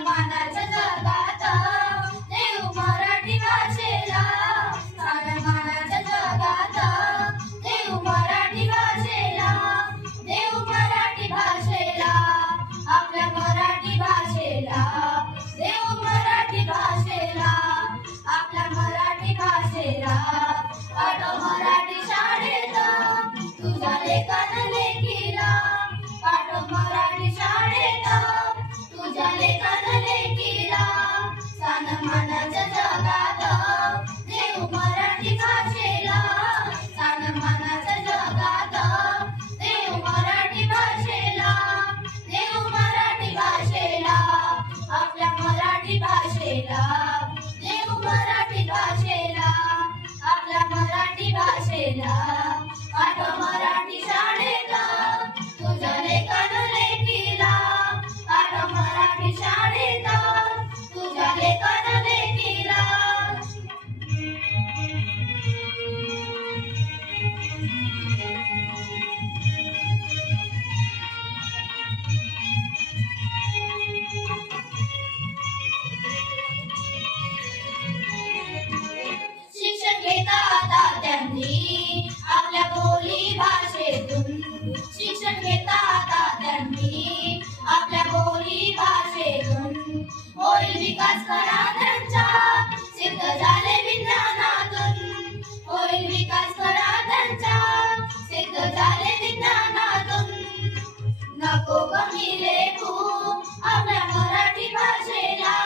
स्थानमानाच्या जगात देऊ मराठी भाषेला, स्थानमानाच्या जगात देऊ मराठी भाषेला, देऊ मराठी भाषेला, आपल्या मराठी भाषेला, देऊ मराठी भाषेला, आपल्या मराठी भाषेला. पाठव मराठी शाळेत तुझ्या लेखन लेखीला, पाठव मराठी शाळेत तुझ्या लेखन लेखीला, स्थानमानाच्या जगात देऊ मराठी भाषेला, स्थानमानाच्या जगात देऊ मराठी भाषेला, देऊ मराठी भाषेला, आपल्या मराठी भाषेला, देऊ मराठी भाषेला, आपल्या मराठी भाषेला. पाठव मराठी शाळेत तुझ्या लेखन लेखीला, पाठव मराठी शाळेत तुझ्या लेखन लेखीला. शिक्षण घेतात त्यांनी आपल्या बोली भाषेतून, शिक्षण घेतात त्यांनी आपल्या बोली भाषेतून. होईल विकास करा त्यांचा, सिद्ध झाले विज्ञानातून, होईल विकास करा त्यांचा, सिद्ध झाले विज्ञानातून. नको कमी लेखू आपल्या मराठी भाषेला,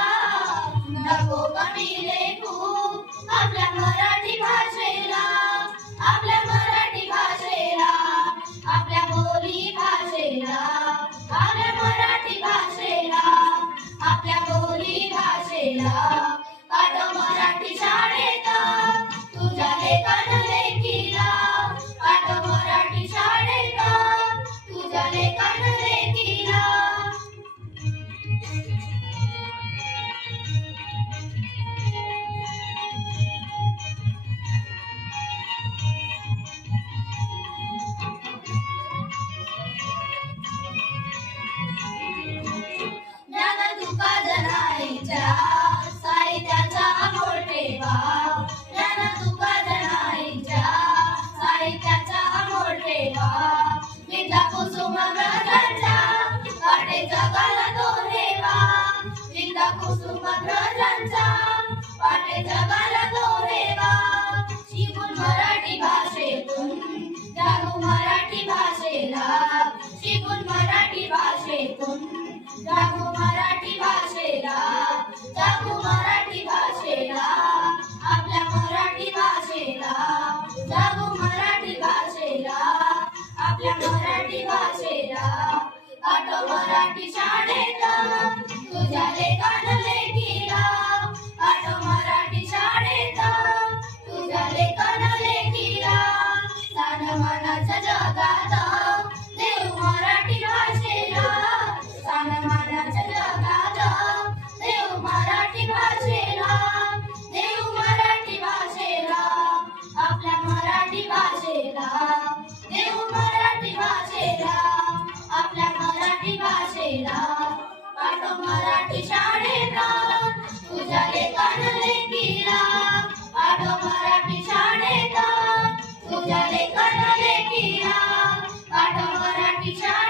नको कमी लेखू आपल्या मराठी भाषेला, आपल्या मराठी भाषेला, आपल्या बोली भाषेला, आपल्या मराठी भाषेला, आपल्या बोली भाषेला. पाठव मराठी शाळेत तुझ्या लेखन लेखीला, पाठव मराठी शाळेत तुझ्या लेखन लेखीला. ज्ञान तुका जनाईच्या साहित्याचा अमोल ठेवा, ज्ञान तुका जनाईच्या साहित्याचा अमोल ठेवा. विद्या कुसुम ग्रंथांच्या वाटे जगाला दोरेवा, विद्या कुसुम ग्रंथांच्या वाटे जगाला दोरेवा. शिकून मराठी भाषेतून जागू मराठी भाषेला, शिकून मराठी भाषेतून जागू मराठी भाषेला, जागू मराठी भाषेला, आपल्या मराठी भाषेला, जागू मराठी भाषेला, आपल्या मराठी भाषेला. पाठव मराठी शाळेत तुझ्या लेखन लेखीला, पाठव मराठी शाळेत तुझ्या लेखन लेखीला. स्थानमानाच्या जगात देऊ मराठी भाषेला, स्थानमानाच्या जगात देऊ मराठी भाषेला, देऊ मराठी भाषेला, आपल्या मराठी भाषेला, देऊ मराठी भाषेला, आपल्या मराठी भाषेला. पाठव मराठी शाळेत तुझ्या लेखन लेखीला, पाठव मराठी शाळेत तुझ्या लेखन लेखीला, पाठव मराठी शाळेत